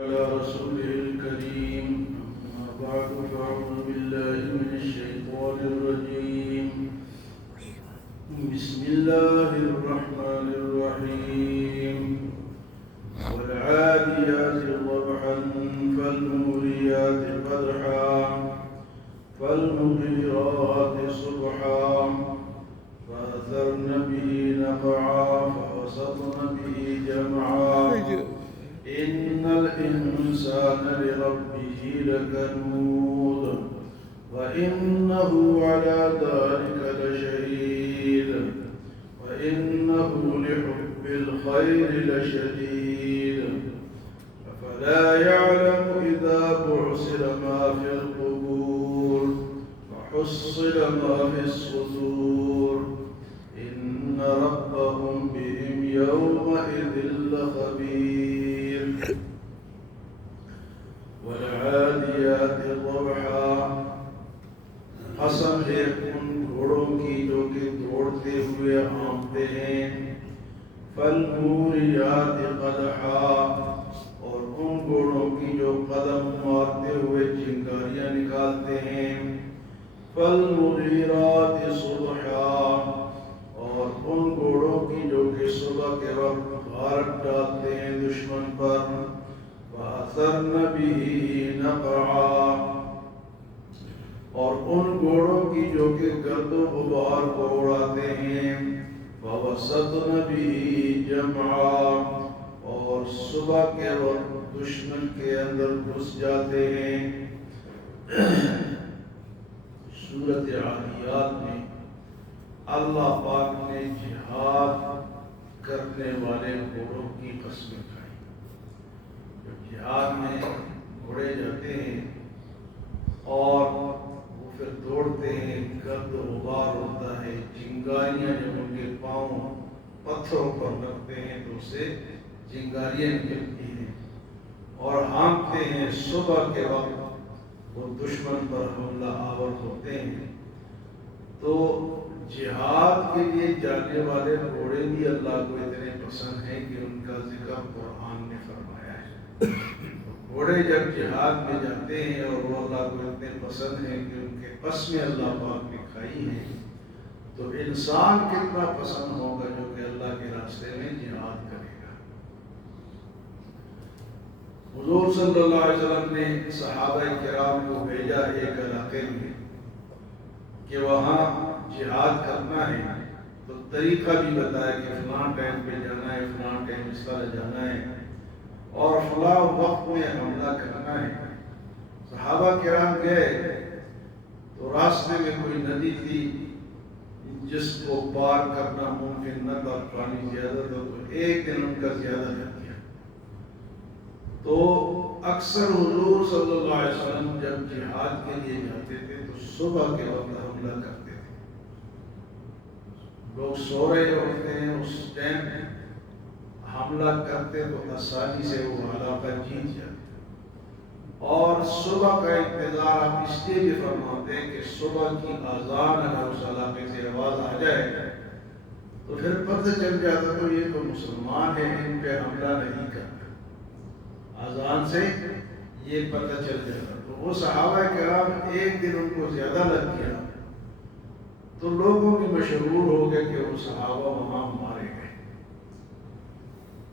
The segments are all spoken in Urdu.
على رسوله الكريم. أما بعد فأعوذ بالله من الشيطان الرجيم. بسم الله الرحمن الرحيم. والعاديات ضبحا فالموريات قدحا فالمغيرات صبحا فأثرن به نقعا فوسطن به جمعا إن الإنسان لربه لكنود وإنه على ذلك لشهيد وإنه لحب الخير لشديد أفلا يعلم إذا بعثر ما في القبور وحصل ما في الصدور إن ربهم بهم يومئذ لخبير. والعادیات ضبحا، قسم ہے ان گھوڑوں کی جو کہ دوڑتے ہوئے ہانپتے ہیں. فالموریات قدحا، اور ان گھوڑوں کی جو قدم مارتے ہوئے چنگاریاں نکالتے ہیں. فالمغیرات صبحا، اور ان گھوڑوں کی جو کہ صبح کے وقت غارت ڈالتے ہیں دشمن پر. وَأَثَرْنَ بِهِ نَقْعًا، اور ان گھوڑوں کی جو کہ گرد و غبار کو اڑاتے ہیں. وَوَسَطْنَ بِهِ جَمْعًا، اور صبح کے وقت دشمن کے اندر گھس جاتے ہیں. سورۃ عادیات میں اللہ پاک نے جہاد کرنے والے گھوڑوں کی قسمیں کھائی. جب جہاد میں گھوڑے جاتے ہیں اور وہ پھر دوڑتے ہیں، گرد و غبار ہوتا ہے، چنگاریاں جب ان کے پاؤں پتھروں پر لگتے ہیں تو اسے چنگاریاں نکلتی ہیں اور ہانپتے ہیں. صبح کے وقت وہ دشمن پر حملہ آور ہوتے ہیں. تو جہاد کے لیے جانے والے گھوڑے بھی اللہ کو اتنے پسند ہیں کہ ان کا ذکر قرآن نے فرمایا ہے. گھوڑے جب جہاد میں جاتے ہیں اور وہ اللہ کو اتنے پسند ہیں کہ ان کے قسمیں اللہ پاک نے کھائی ہیں، تو انسان کتنا پسند ہوگا جو کہ اللہ کے راستے میں جہاد کرے گا. حضور صلی اللہ علیہ وسلم نے صحابہ کرام کو بھیجا ایک علاقے میں کہ وہاں جہاد کرنا ہے، تو طریقہ بھی بتایا کہ فلاں ٹائم پہ جانا ہے، فلاں ٹائم اس طرح جانا ہے اور فلاں وقت میں حملہ کرنا ہے. صحابہ کرام گئے تو راستے میں کوئی ندی تھی جس کو پار کرنا ممکن نہ تھا، پانی زیادہ تھا، تو ایک دن ان کا زیادہ لگ گیا. تو اکثر حضور صلی اللہ علیہ وسلم جب جہاد کے لیے جاتے تھے تو صبح کے وقت حملہ کرتے تھے. لوگ سو رہے ہوتے ہیں، اس ٹائم حملہ کرتے تو آسانی سے وہ علاقہ جیت جاتے. اور صبح کا انتظار آپ اس لیے بھی فرماتے ہیں کہ صبح کی اذان اگر اس علاقے سے آواز آ جائے تو پھر پتہ چل جاتا تو یہ تو مسلمان ہیں، ان پہ حملہ نہیں کرتا. اذان سے یہ پتہ چل جاتا. تو وہ صحابہ کرام ایک دن ان کو زیادہ لگ گیا تو لوگوں کی مشہور ہو گئے کہ وہ صحابہ وہاں مارے گئے.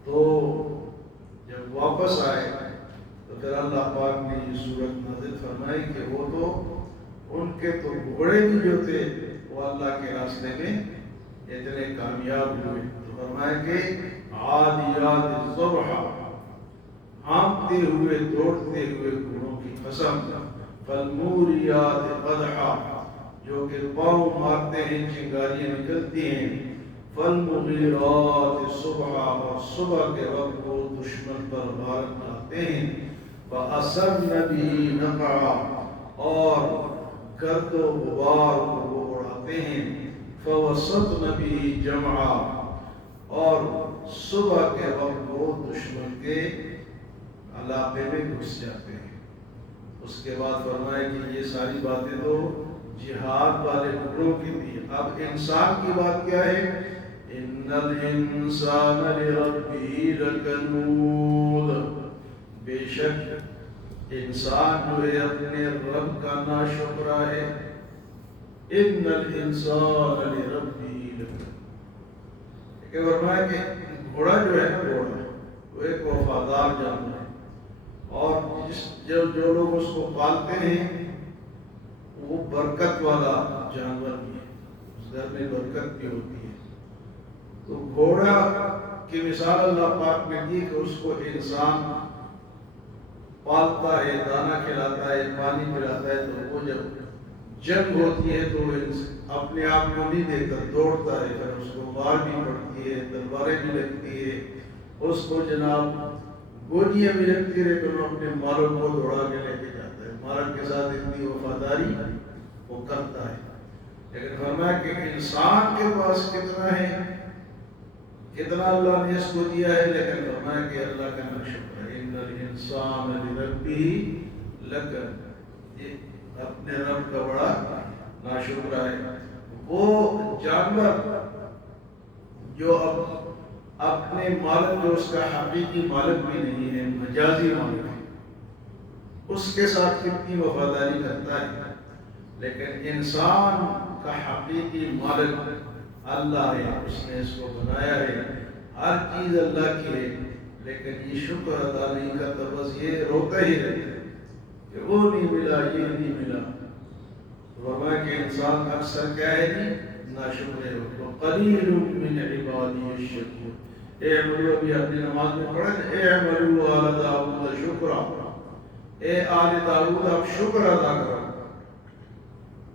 تو جب واپس آئے تو پھر اللہ پاک نے یہ صورت نازل فرمائی کہ وہ تو ان کے تو گھوڑے بھی جو تھے وہ اللہ کے راستے میں اتنے کامیاب ہوئے. تو فرمایا کہ عادیات ضبحا، ہانپتے ہوئے دوڑتے ہوئے گھوڑوں کی قسم. فالموریات قدحا، جو کہ پاؤں مارتے ہیں چنگاریاں نکلتی ہیں. فالمغیرات صبحا، اور صبح کے وقت وہ دشمن پر غارت ڈالتے ہیں. فأثرن به نقعا، اور گرد و غبار کو وہ اڑاتے ہیں. فوسطن به جمعا، اور صبح کے وقت وہ دشمن کے علاقے میں گھس جاتے ہیں. اس کے بعد فرمایا کہ یہ ساری باتیں تو جہاد والے گھوڑوں کی تھی. اب انسان کی بات کیا ہے؟ ان الانسان لربه لکنود، بے شک انسان جو ہے اپنے رب کا ناشکرا ہے. ان الانسان لربه لکنود. کہ فرمایا کہ گھوڑا جو ہے نا، گھوڑا وہ ایک وفادار جانور ہے، اور جو لوگ اس کو پالتے ہیں وہ برکت والا جانور بھی ہے، اس گھر میں برکت بھی ہوتی ہے. تو گھوڑا کی مثال اللہ پاک نے دی کہ اس کو انسان پالتا ہے، دانا کھلاتا ہے، پانی پلاتا ہے، تو وہ جب جنگ ہوتی ہے تو اپنے آپ کو نہیں دیتا، دوڑتا ہے، پھر اس کو مار بھی پڑتی ہے، تلواریں بھی لگتی ہے، اس کو جناب گولیاں بھی لگتی رہے، تو وہ اپنے مالوں کو دوڑا کے لے کے جاتا ہے. مالک کے ساتھ اتنی وفاداری وہ کرتا ہے. لیکن فرمایا کہ انسان کے پاس کتنا ہے، کتنا اللہ نے اس کو دیا ہے، لیکن فرمایا کہ اللہ کا ناشکر ہے. ان الانسان لربه لکنود. یہ اپنے رب کا بڑا ناشکر ہے. وہ جانور جو اپنے مالک، جو اس کا حقیقی مالک بھی نہیں ہے، مجازی مالک ہے، اس کے ساتھ کتنی وفاداری کرتا ہے. لیکن انسان کا حقیقی مالک اللہ ہے، اس نے اس کو بنایا ہے، ہر چیز اللہ کی ہے، لیکن یہ شکر ادا نہیں کرتا، بس یہ روتا ہی رہتا ہے کہ وہ نہیں ملا، یہ نہیں ملا. فرمایا کہ انسان اکثر کیا ہے جی، ناشکر ہے. قلیل من عبادی الشکور. اعملوا، ابھی اپنی نماز میں پڑھیں، اعملوا آل داؤد شکرا، اے آل داؤد آپ شکر ادا کرو.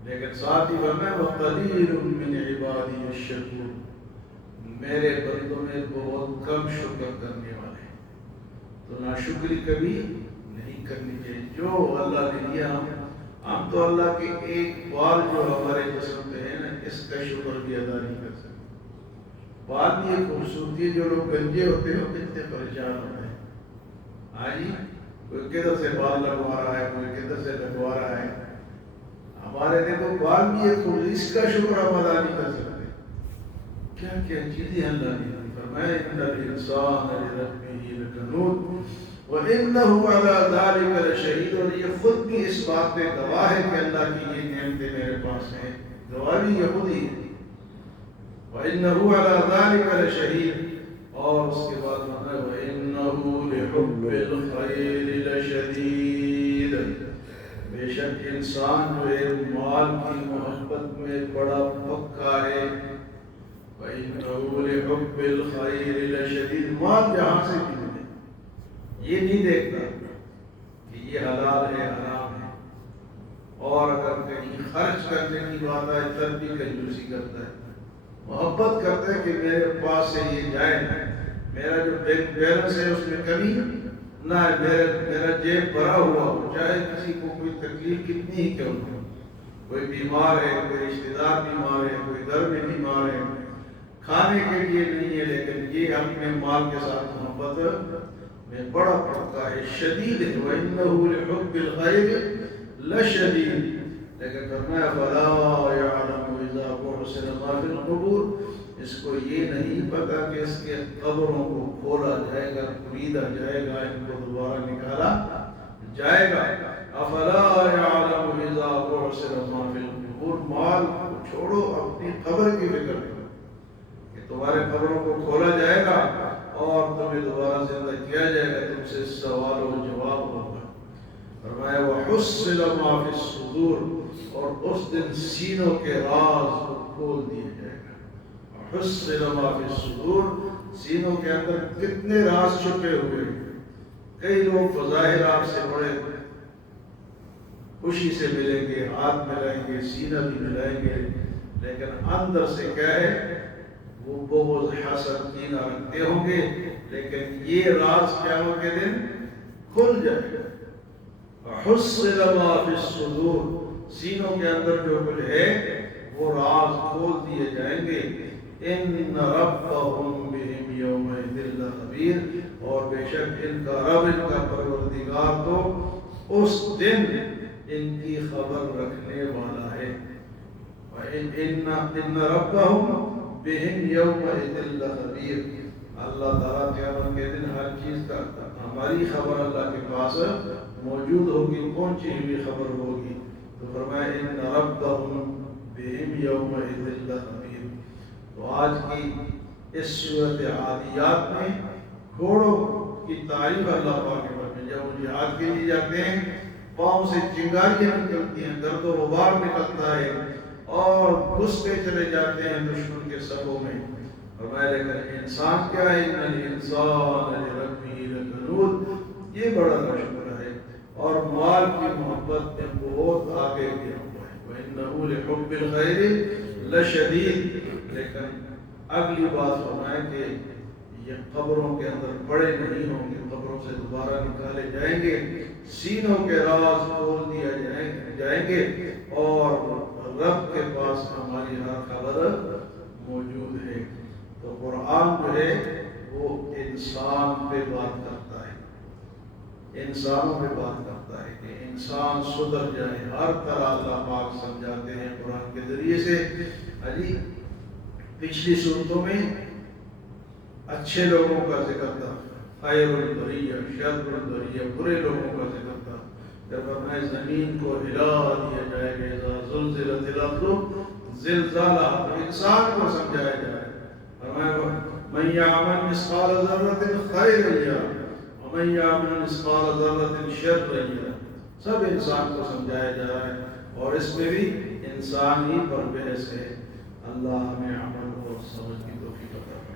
لیکن ساتھ ہی فرمایا وقلیل من عبادی الشکور، میرے بندوں میں بہت کم شکر کرنے والے ہیں. تو ناشکری کبھی نہیں کرنی چاہیے. جو اللہ نے دیا ہم تو اللہ کے ایک بال جو ہمارے جسم پہ ہے نا، اس کا شکر بھی ادا نہیں کر سکتے. بال بھی ایک خوبصورتی ہے. جو لوگ گنجے ہوتے ہیں وہ کتنے پریشان ہوتے ہیں. ہاں جی، کوئی کدھر سے بال لگوا رہا ہے، کوئی کدھر سے لگوا رہا ہے. ہمارے دیکھو بال بھی ایک خوبصورتی، اس کا شکر ہم ادا نہیں کر سکتے. کیا کیا چیزیں اللہ نے فرمایا ان الانسان لربه لکنود وَإِنَّهُ عَلَى ذَلِكَ لَشَهِيدٌ. اور یہ خود بھی اس بات پہ گواہ ہے کہ اللہ کی یہ نعمتیں میرے پاس ہیں. گواہ بھی یہ خود ہی ہے. وَإِنَّهُ عَلَى ذَلِكَ لَشَهِيدٌ. اور اس کے بعد فرمایا وَإِنَّهُ لِحُبِّ الْخَيْرِ لَشَدِيدٌ. بے شک انسان جو ہے مال کی محبت میں بڑا پکا ہے. وَإِنَّهُ لِحُبِّ الْخَيْرِ لَشَدِيدٌ. مال جہاں سے بھی یہ نہیں دیکھتا کہ یہ حلال ہے حرام ہے، اور اگر کہیں خرچ کرنے کی بات آئے تب بھی کنجوسی کرتا ہے. محبت کرتا ہے کہ میرے پاس سے یہ جائے، میرا جو بینک بیلنس ہے اس میں کمی نہ ہے، میرا جیب بھرا ہوا ہو، چاہے کسی کو کوئی تکلیف کتنی ہی کیوں ہو. کوئی بیمار ہے، کوئی رشتہ دار بیمار ہے، کوئی گھر میں بیمار ہے، کھانے کے لیے نہیں ہے، لیکن یہ اپنے مال کے ساتھ محبت میں بڑا پڑتا ہے، شدید ہے. وَإِنَّهُ لِحُبِّ الْخَيْرِ لَشَدِيدٌ. لیکن فرمایا فَلَا يَعْلَمُ إِذَا بُعْثِرَ مَا فِي الْقُبُورِ. اس کو یہ نہیں پتا کہ اس کے قبروں کو کھولا جائے گا، خریدا جائے گا، ان کو دوبارہ نکالا جائے گا. أَفَلَا يَعْلَمُ إِذَا بُعْثِرَ مَا فِي الْقُبُورِ. مال کو چھوڑو، اپنی قبر کی فکر کرو کہ تمہارے قبروں کو کھولا جائے گا اور تمہیں دوبارہ زندہ کیا جائے گا، تم سے سوال و جواب ہوگا. فرمایا وَحُصِّلَ مَا فِي الصُّدُورِ. اور اس دن سینوں کے راز کو کھول دیا جائے گا. وَحُصِّلَ مَا فِي الصُّدُورِ. سینوں کے اندر کتنے راز چھپے ہوئے ہیں. کئی لوگ بظاہر آپ سے بڑے خوشی سے ملیں گے، ہاتھ ملائیں گے، سینہ بھی ملائیں گے، لیکن اندر سے کیا ہے، وہ بغض حسد کینہ رکھتے ہوں گے. لیکن یہ راز قیامت کے دن کھل جائے گا. حُصِّلَ مَا فِي الصُّدُورِ. سینوں کے اندر جو کچھ ہے وہ راز کھول دیے جائیں گے. إِنَّ رَبَّهُمْ بِهِمْ يَوْمَئِذٍ لَخَبِيرٌ. اور بے شک ان کا رب، ان کا پروردگار تو اس دن ان کی خبر رکھنے والا ہے. إِنَّ رَبَّهُمْ بِهِمْ يَوْمَئِذٍ لَخَبِيرٌ. اللہ تعالیٰ قیامت کے دن ہر چیز کا ہماری خبر اللہ کے پاس موجود ہوگی، پہنچی ہوئی خبر ہوگی۔ تو فرمایا ان ربهم بهم یومئذ لخبیر۔ تو آج کی اس صورت عادیات میں گھوڑوں کی تعریف اللہ پاک نے فرمائی، جب وہ جہاد کے لیے جاتے ہیں پاؤں سے چنگاریاں نکلتی ہیں، گرد و غبار نکلتا ہے اور گھستے چلے جاتے ہیں دشمن کے صفوں میں۔ فرمایا لیکن انسان کیا ہے، ان الانسان لربہ لکنود، یہ بڑا مشغول ہے اور مال کی محبت میں بہت آگے گیا ہوا ہے۔ وَإِنَّهُ لِحُبِّ الْخَيْرِ لَشَدِيدٌ۔ لیکن اگلی بات فرمائے کہ یہ قبروں کے اندر پڑے نہیں ہوں گے، قبروں سے دوبارہ نکالے جائیں گے، سینوں کے راز کھول دیا جائیں گے اور رب کے پاس ہماری ہر خبر موجود ہے۔ تو قرآن جو ہے وہ انسان پہ بات کرتا ہے، انسانوں پہ بات کرتا ہے کہ انسان سدھر جائے، ہر طرح اللہ پاک سمجھاتے ہیں قرآن کے ذریعے سے۔ علی پچھلی صورتوں میں اچھے لوگوں کا ذکر تھا، خیر البریہ شر البریہ، برے لوگوں کا ذکر تھا۔ جب فرمائے زمین کو ہلا دیا جائے گا، اذا زلزلت الارض زلزالہا، تو انسان کو سمجھایا جائے۔ فرمائے من یعمل مثقال ذرۃ خیرا یرہ ومن یعمل مثقال ذرۃ شرا یرہ، سب انسان کو سمجھایا جا رہا ہے اور اس میں بھی انسان ہی پر بحث ہے۔ اللہ ہمیں عمل اور سمجھ کی توفیق عطا فرمائے۔